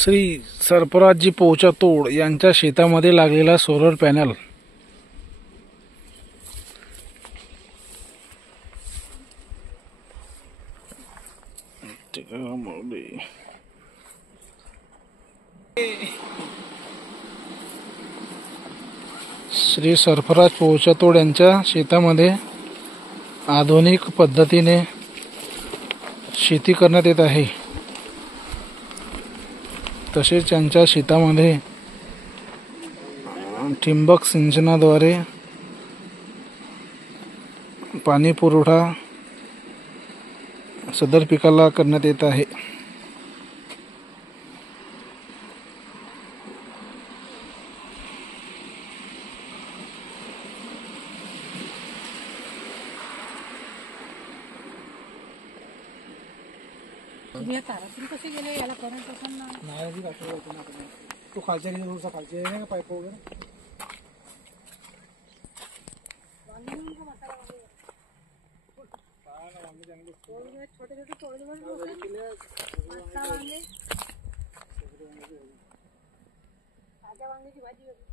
श्री सरफराजी पोचातोड यांच्या शेतामध्ये लागलेला सोलर पॅनल. श्री सरफराज पोचातोड यांच्या शेतामध्ये आधुनिक पद्धतीने शेती करण्यात येत आहे. तसेच त्यांच्या शेतामध्ये ठिबक सिंचनाद्वारे पाणी पुरवठा सदर पिकाला करण्यात येत आहे. कसे गेले याला करंट असताना नाही दाखवतो ना तो खालच्या रोडचा खालचे आहे ना पाईप वगैरे छोटे छोटे तोडले वांगे ताज्या वांग्याची भाजी